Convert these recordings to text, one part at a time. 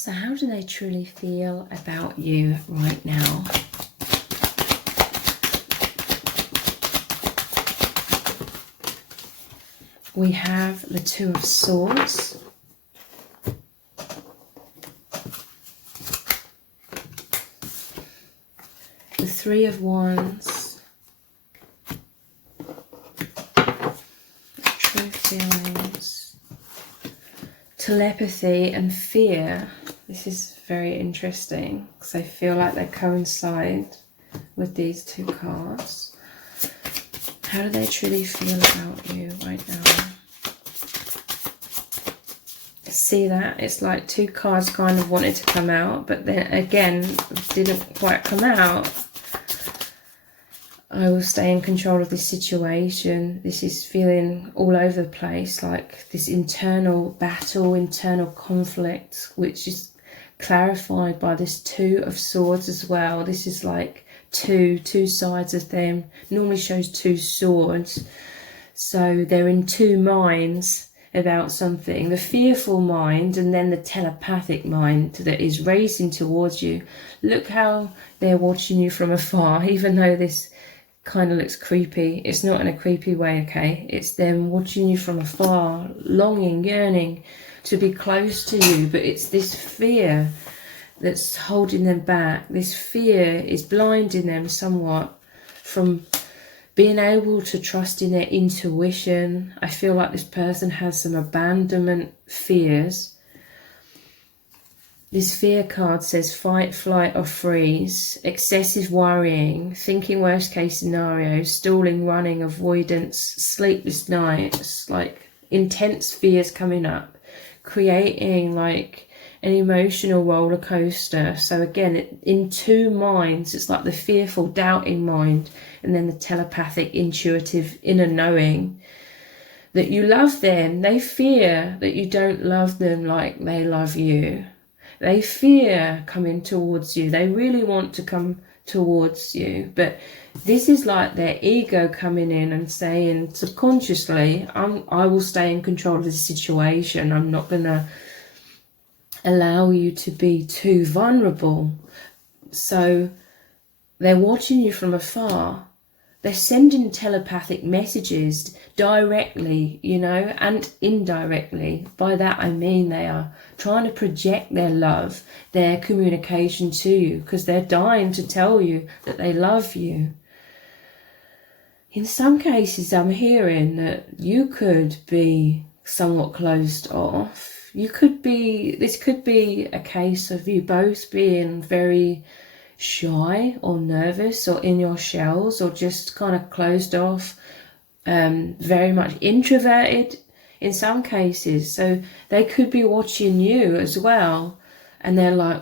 So how do they truly feel about you right now? We have the Two of Swords. The Three of Wands. True feelings. Telepathy and fear. This is very interesting because I feel like they coincide with these two cards. How do they truly feel about you right now? See that? It's like two cards kind of wanted to come out, but then again, didn't quite come out. I will stay in control of this situation. This is feeling all over the place, like this internal battle, internal conflict, which is clarified by this Two of Swords as well. This is like two sides of them. Normally shows two swords. So they're in two minds about something. The fearful mind and then the telepathic mind that is racing towards you. Look how they're watching you from afar, even though this kind of looks creepy. It's not in a creepy way, okay? It's them watching you from afar, longing, yearning to be close to you, but it's this fear that's holding them back. This fear is blinding them somewhat from being able to trust in their intuition. I feel like this person has some abandonment fears. This fear card says fight, flight or freeze, excessive worrying, thinking worst case scenarios, stalling, running, avoidance, sleepless nights, like intense fears coming up, creating like an emotional roller coaster. So again, in two minds, it's like the fearful, doubting mind and then the telepathic, intuitive, inner knowing that you love them. They fear that you don't love them like they love you. They fear coming towards you. They really want to come towards you. But this is like their ego coming in and saying subconsciously, I will stay in control of the situation. I'm not going to allow you to be too vulnerable. So they're watching you from afar. They're sending telepathic messages directly, you know, and indirectly. By that I mean they are trying to project their love, their communication to you, because they're dying to tell you that they love you. In some cases, I'm hearing that you could be somewhat closed off. This could be a case of you both being very shy or nervous or in your shells or just kind of closed off, very much introverted in some cases. So they could be watching you as well and they're like,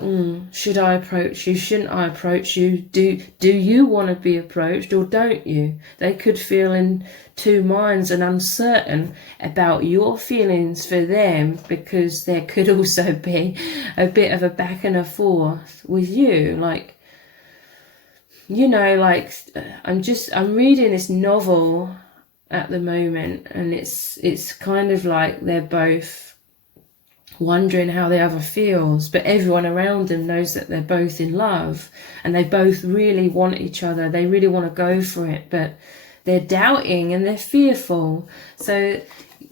should I approach you? Shouldn't I approach you? Do you want to be approached or don't you? They could feel in two minds and uncertain about your feelings for them, because there could also be a bit of a back and a forth with you. Like, you know, like I'm reading this novel at the moment, and it's kind of like they're both wondering how the other feels, but everyone around them knows that they're both in love and they both really want each other. They really want to go for it, but they're doubting and they're fearful. So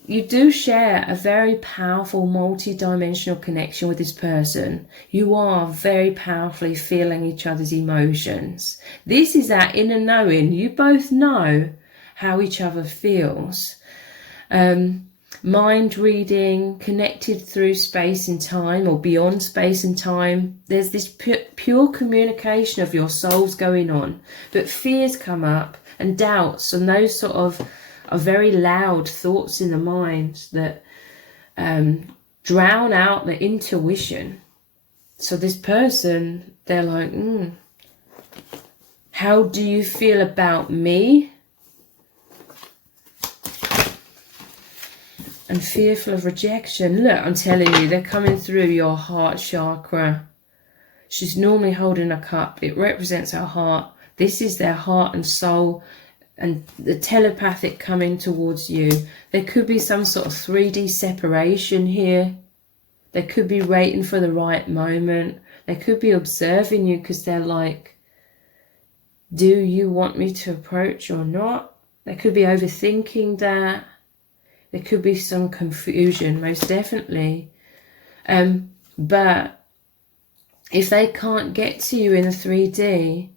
you do share a very powerful multi-dimensional connection with this person. You are very powerfully feeling each other's emotions. This is that inner knowing. You both know how each other feels. Mind reading, connected through space and time or beyond space and time. There's this pure communication of your souls going on, but fears come up and doubts, and those sort of are very loud thoughts in the mind that drown out the intuition. So this person, they're like, how do you feel about me? And fearful of rejection. Look, I'm telling you, they're coming through your heart chakra. She's normally holding a cup. It represents her heart. This is their heart and soul, and the telepathic coming towards you. There could be some sort of 3D separation here. They could be waiting for the right moment. They could be observing you because they're like, do you want me to approach or not? They could be overthinking that. There could be some confusion, most definitely. But if they can't get to you in the 3D,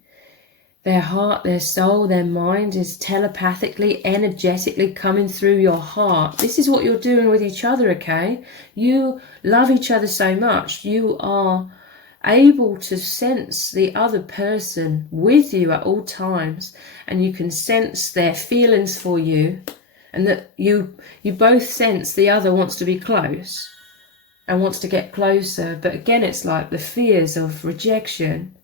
their heart, their soul, their mind is telepathically, energetically coming through your heart. This is what you're doing with each other, okay? You love each other so much. You are able to sense the other person with you at all times, and you can sense their feelings for you, and that you both sense the other wants to be close and wants to get closer. But again, it's like the fears of rejection.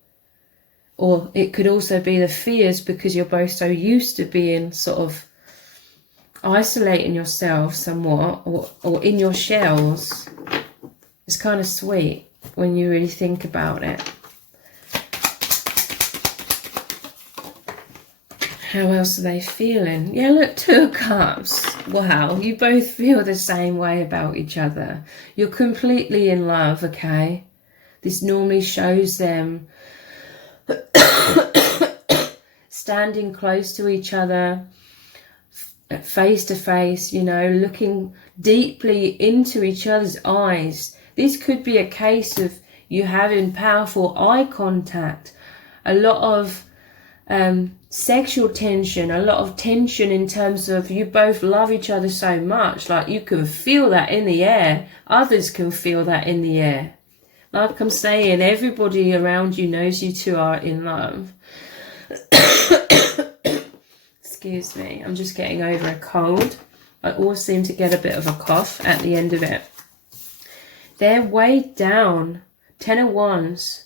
Or it could also be the fears because you're both so used to being sort of isolating yourself somewhat, or in your shells. It's kind of sweet when you really think about it. How else are they feeling? Yeah, look, 2 of Cups. Wow, you both feel the same way about each other. You're completely in love, okay? This normally shows them standing close to each other, face to face, you know, looking deeply into each other's eyes. This could be a case of you having powerful eye contact, a lot of sexual tension, a lot of tension in terms of you both love each other so much, like you can feel that in the air. Others can feel that in the air. Like I'm saying, everybody around you knows you two are in love. Excuse me, I'm just getting over a cold. I always seem to get a bit of a cough at the end of it. They're weighed down. 10 of Wands.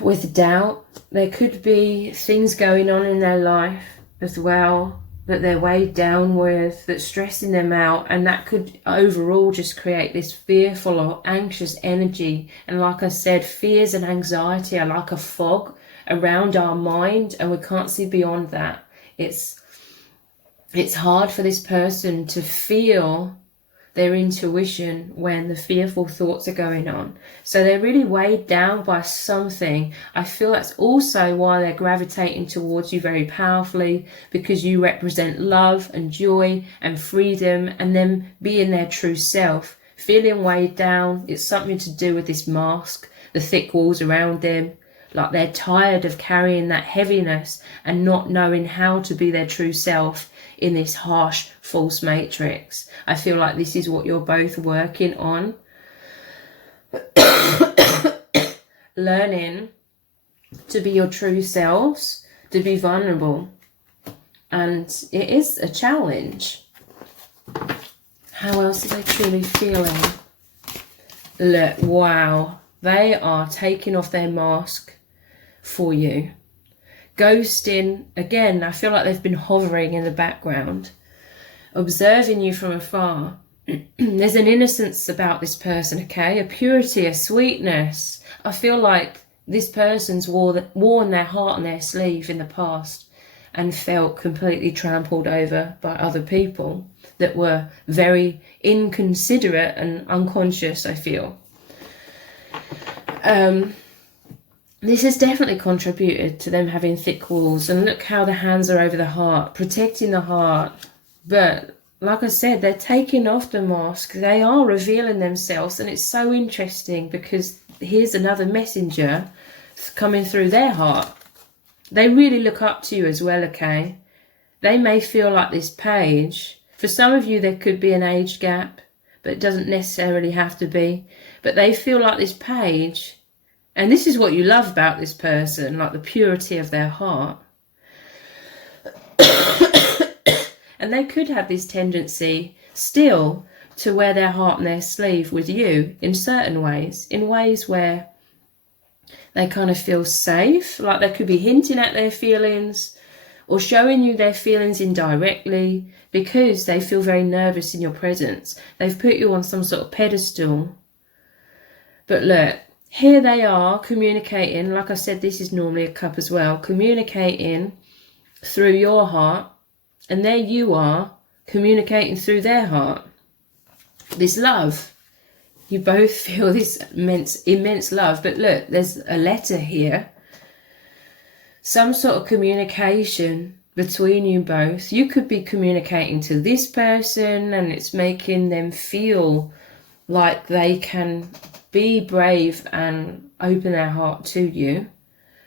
With doubt. There could be things going on in their life as well that they're weighed down with, that's stressing them out, and that could overall just create this fearful or anxious energy. And like I said, fears and anxiety are like a fog around our mind, and we can't see beyond that. It's hard for this person to feel their intuition when the fearful thoughts are going on. So they're really weighed down by something. I feel that's also why they're gravitating towards you very powerfully, because you represent love and joy and freedom, and them being their true self. Feeling weighed down, it's something to do with this mask, the thick walls around them. Like they're tired of carrying that heaviness and not knowing how to be their true self in this harsh, false matrix. I feel like this is what you're both working on. Learning to be your true selves, to be vulnerable. And it is a challenge. How else are they truly feeling? Look, wow. They are taking off their mask for you. Ghosting, again, I feel like they've been hovering in the background, observing you from afar. There's an innocence about this person, okay? A purity, a sweetness. I feel like this person's worn their heart on their sleeve in the past and felt completely trampled over by other people that were very inconsiderate and unconscious, I feel. This has definitely contributed to them having thick walls. And look how the hands are over the heart, protecting the heart. But like I said, they're taking off the mask. They are revealing themselves. And it's so interesting because here's another messenger coming through their heart. They really look up to you as well, okay? They may feel like this page. For some of you, there could be an age gap, but it doesn't necessarily have to be. But they feel like this page. And this is what you love about this person, like the purity of their heart. And they could have this tendency still to wear their heart on their sleeve with you in certain ways, in ways where they kind of feel safe, like they could be hinting at their feelings or showing you their feelings indirectly because they feel very nervous in your presence. They've put you on some sort of pedestal. But look, here they are communicating. Like I said, this is normally a cup as well. Communicating through your heart. And there you are communicating through their heart. this love. You both feel this immense love. But look, there's a letter here. Some sort of communication between you both. You could be communicating to this person and it's making them feel like they can be brave and open their heart to you.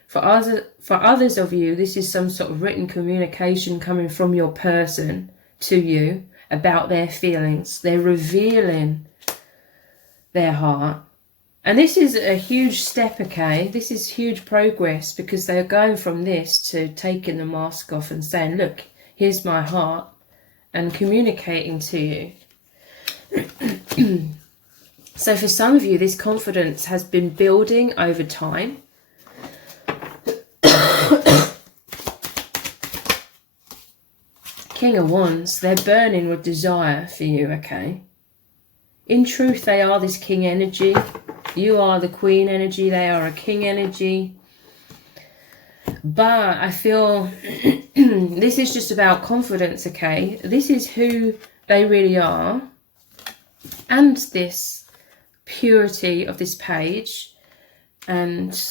For others of you, this is some sort of written communication coming from your person to you about their feelings. They're revealing their heart. And this is a huge step, okay? This is huge progress, because they're going from this to taking the mask off and saying, look, here's my heart, and communicating to you. So for some of you, this confidence has been building over time. King of Wands, they're burning with desire for you, okay? In truth, they are this king energy. You are the queen energy. They are a king energy. But I feel this is just about confidence, okay? This is who they really are. And this purity of this page. And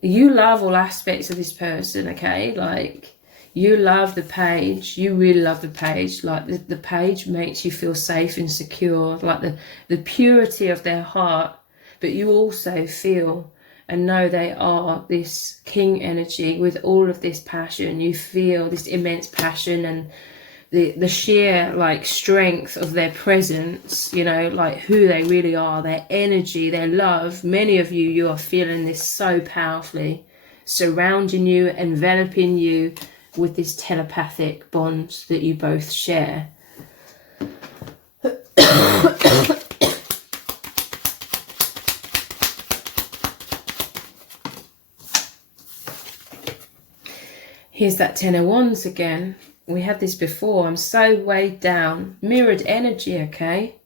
you love all aspects of this person, okay? Like, you love the page. You really love the page. Like, the page makes you feel safe and secure. Like, the purity of their heart. But you also feel and know they are this king energy with all of this passion. You feel this immense passion and the sheer, like, strength of their presence, you know, like who they really are, their energy, their love. Many of you, you are feeling this so powerfully, surrounding you, enveloping you with this telepathic bond that you both share. Here's that Ten of Wands again. We had this before. I'm so weighed down. Mirrored energy, okay?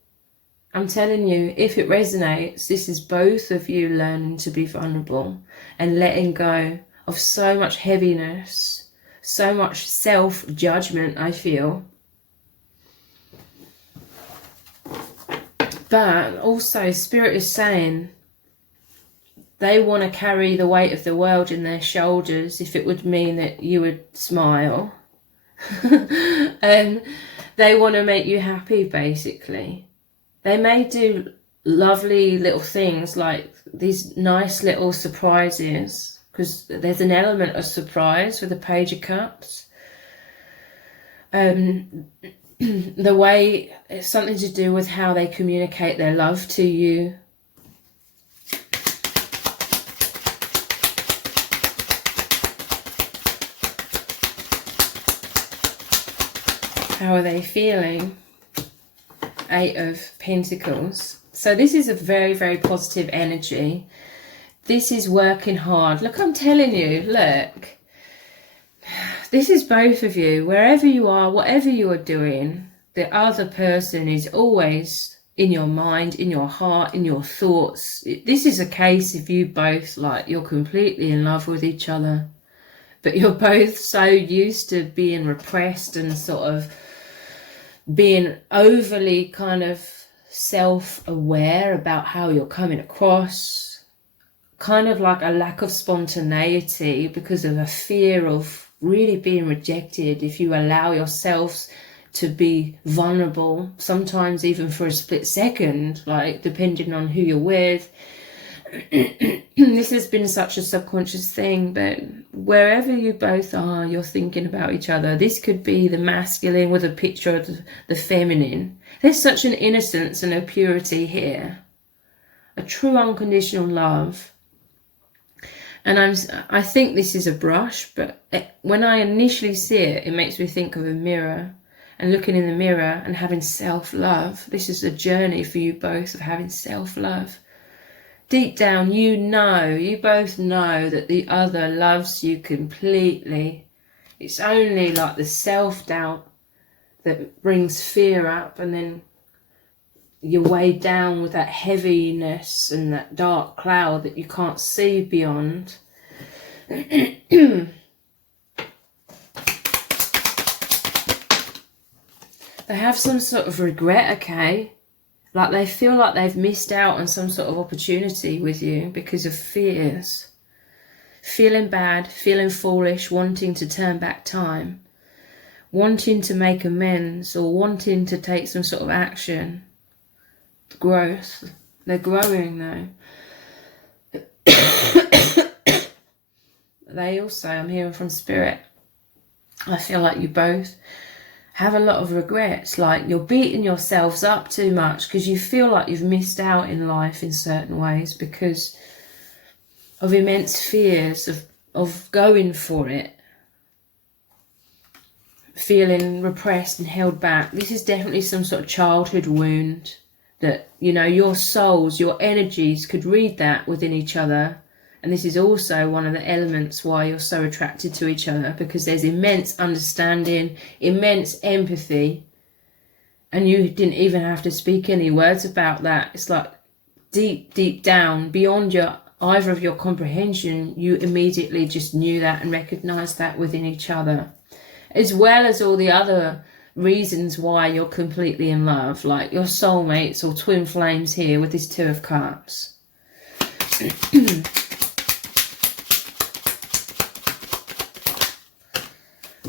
I'm telling you, if it resonates, this is both of you learning to be vulnerable and letting go of so much heaviness, so much self-judgment, I feel. But also, Spirit is saying they want to carry the weight of the world in their shoulders if it would mean that you would smile. And they want to make you happy, basically. They may do lovely little things like these nice little surprises, because there's an element of surprise with the Page of Cups. The way, it's something to do with how they communicate their love to you. How are they feeling? Eight of Pentacles. So this is a very, very positive energy. This is working hard. Look, I'm telling you, look. This is both of you. Wherever you are, whatever you are doing, the other person is always in your mind, in your heart, in your thoughts. This is a case of you both, like, you're completely in love with each other. But you're both so used to being repressed and sort of being overly kind of self-aware about how you're coming across. Kind of like a lack of spontaneity because of a fear of really being rejected if you allow yourselves to be vulnerable, sometimes even for a split second, like depending on who you're with. This has been such a subconscious thing, but wherever you both are, you're thinking about each other. This could be the masculine with a picture of the feminine. There's such an innocence and a purity here, a true unconditional love. And I think this is a brush, but when I initially see it, it makes me think of a mirror, and looking in the mirror and having self-love. This is a journey for you both of having self-love. Deep down, you both know that the other loves you completely. It's only like the self-doubt that brings fear up, and then you're weighed down with that heaviness and that dark cloud that you can't see beyond. They have some sort of regret, okay? Like they feel like they've missed out on some sort of opportunity with you because of fears. Feeling bad, feeling foolish, wanting to turn back time, wanting to make amends, or wanting to take some sort of action. Growth. They're growing though. They also, I'm hearing from Spirit, I feel like you both have a lot of regrets. Like you're beating yourselves up too much because you feel like you've missed out in life in certain ways because of immense fears of going for it. Feeling repressed and held back. This is definitely some sort of childhood wound that, you know, your souls, your energies could read that within each other. And this is also one of the elements why you're so attracted to each other, because there's immense understanding, immense empathy, and you didn't even have to speak any words about that. It's like deep, deep down, beyond either of your comprehension, you immediately just knew that and recognized that within each other, as well as all the other reasons why you're completely in love, like your soulmates or twin flames here with this Two of Cups.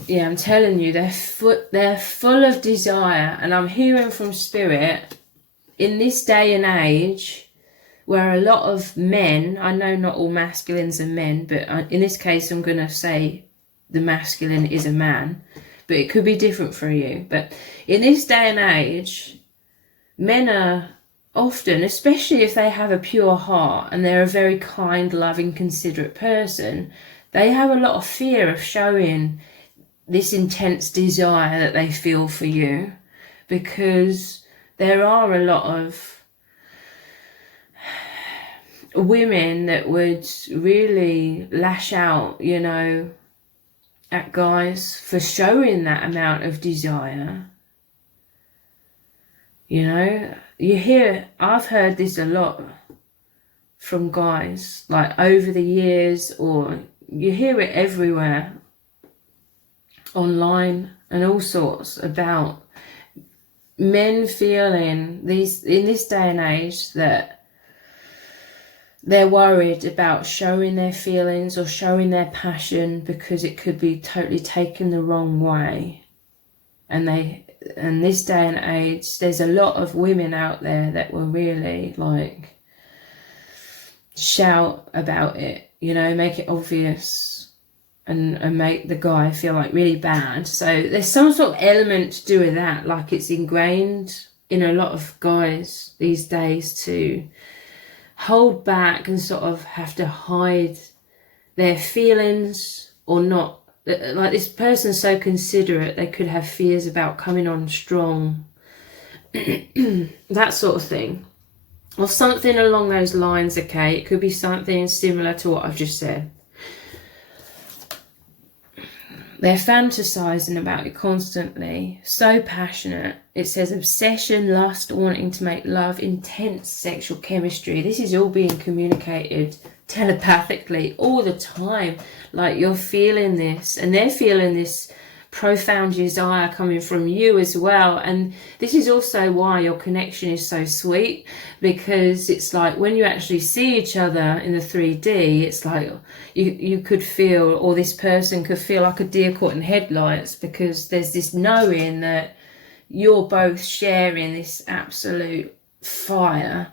Yeah, I'm telling you, they're full of desire. And I'm hearing from Spirit, in this day and age, where a lot of men, I know not all masculines are men, but in this case I'm going to say the masculine is a man, but it could be different for you. But in this day and age, men are often, especially if they have a pure heart and they're a very kind, loving, considerate person, they have a lot of fear of showing this intense desire that they feel for you, because there are a lot of women that would really lash out, you know, at guys for showing that amount of desire. You know, I've heard this a lot from guys, like over the years, or you hear it everywhere, online and all sorts, about men feeling these, in this day and age, that they're worried about showing their feelings or showing their passion because it could be totally taken the wrong way. And this day and age, there's a lot of women out there that will really like shout about it, you know, make it obvious, and make the guy feel like really bad. So there's some sort of element to do with that, like it's ingrained in a lot of guys these days to hold back and sort of have to hide their feelings, or not. Like this person's so considerate, they could have fears about coming on strong, that sort of thing, or something along those lines. Okay, it could be something similar to what I've just said. They're fantasizing about it constantly, so passionate. It says obsession, lust, wanting to make love, intense sexual chemistry. This is all being communicated telepathically all the time. Like you're feeling this, and they're feeling this profound desire coming from you as well. And this is also why your connection is so sweet, because it's like when you actually see each other in the 3D, it's like you could feel, or this person could feel like a deer caught in headlights, because there's this knowing that you're both sharing this absolute fire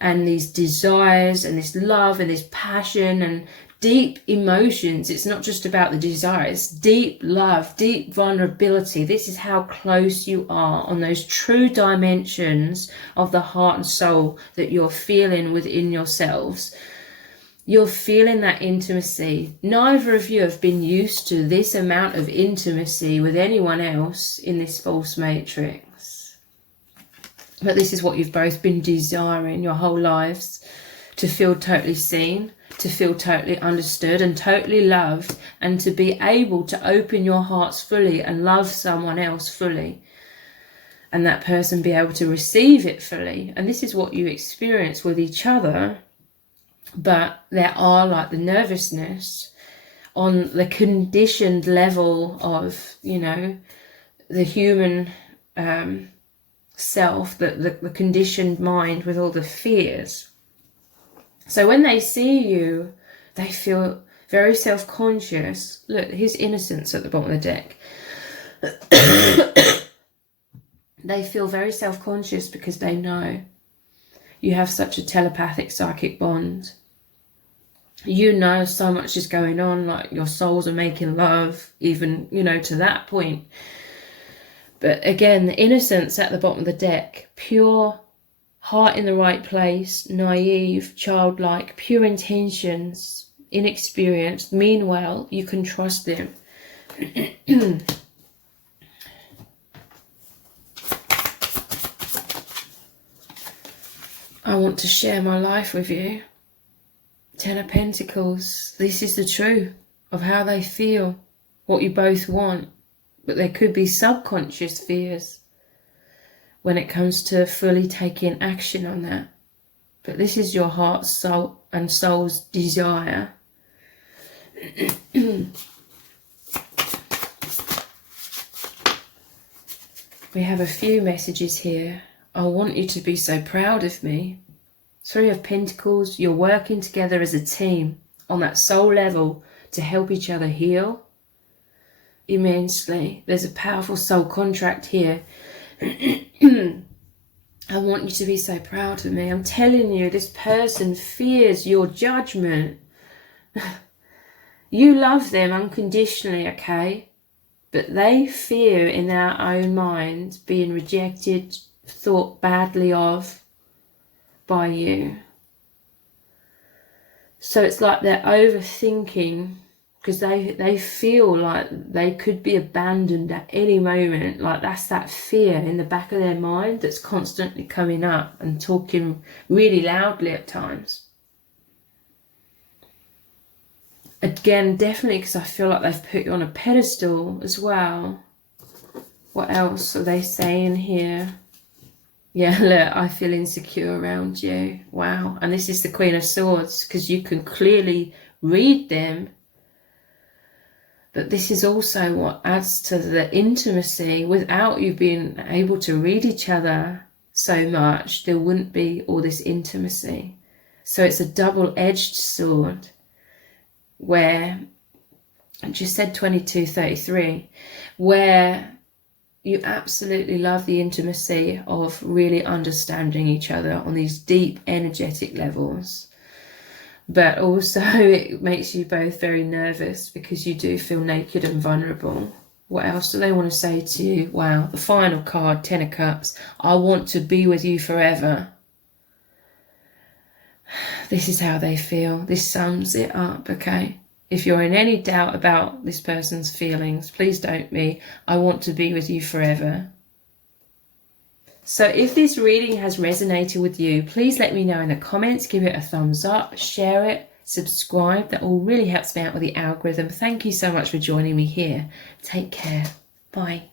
and these desires and this love and this passion and deep emotions. It's not just about the desire, it's deep love, deep vulnerability. This is how close you are on those true dimensions of the heart and soul that you're feeling within yourselves. You're feeling that intimacy. Neither of you have been used to this amount of intimacy with anyone else in this false matrix. But this is what you've both been desiring your whole lives, to feel totally seen, to feel totally understood and totally loved, and to be able to open your hearts fully and love someone else fully, and that person be able to receive it fully. And this is what you experience with each other. But there are like the nervousness on the conditioned level of, you know, the human self, the conditioned mind with all the fears. So when they see you, they feel very self-conscious. Look, here's Innocence at the bottom of the deck. They feel very self-conscious because they know you have such a telepathic psychic bond. You know so much is going on, like your souls are making love, even, you know, to that point. But again, the Innocence at the bottom of the deck, pure, heart in the right place, naive, childlike, pure intentions, inexperienced. Meanwhile, you can trust them. I want to share my life with you. 10 of Pentacles. This is the truth of how they feel, what you both want. But there could be subconscious fears when it comes to fully taking action on that. But this is your heart, soul, and soul's desire. We have a few messages here. I want you to be so proud of me. 3 of Pentacles, you're working together as a team on that soul level to help each other heal immensely. There's a powerful soul contract here. I want you to be so proud of me. I'm telling you, this person fears your judgment. You love them unconditionally, okay? But they fear in their own mind being rejected, thought badly of by you. So it's like they're overthinking because they feel like they could be abandoned at any moment. Like that's that fear in the back of their mind that's constantly coming up and talking really loudly at times. Again, definitely because I feel like they've put you on a pedestal as well. What else are they saying here? Yeah, look, I feel insecure around you. Wow. And this is the Queen of Swords, because you can clearly read them. But this is also what adds to the intimacy. Without you being able to read each other so much, there wouldn't be all this intimacy. So it's a double-edged sword where, I just said 22-33, where you absolutely love the intimacy of really understanding each other on these deep energetic levels. But also it makes you both very nervous because you do feel naked and vulnerable. What else do they want to say to you? Wow, the final card, 10 of Cups. I want to be with you forever. This is how they feel. This sums it up, okay? If you're in any doubt about this person's feelings, please don't be. I want to be with you forever. So if this reading has resonated with you, please let me know in the comments. Give it a thumbs up, share it, subscribe. That all really helps me out with the algorithm. Thank you so much for joining me here. Take care. Bye.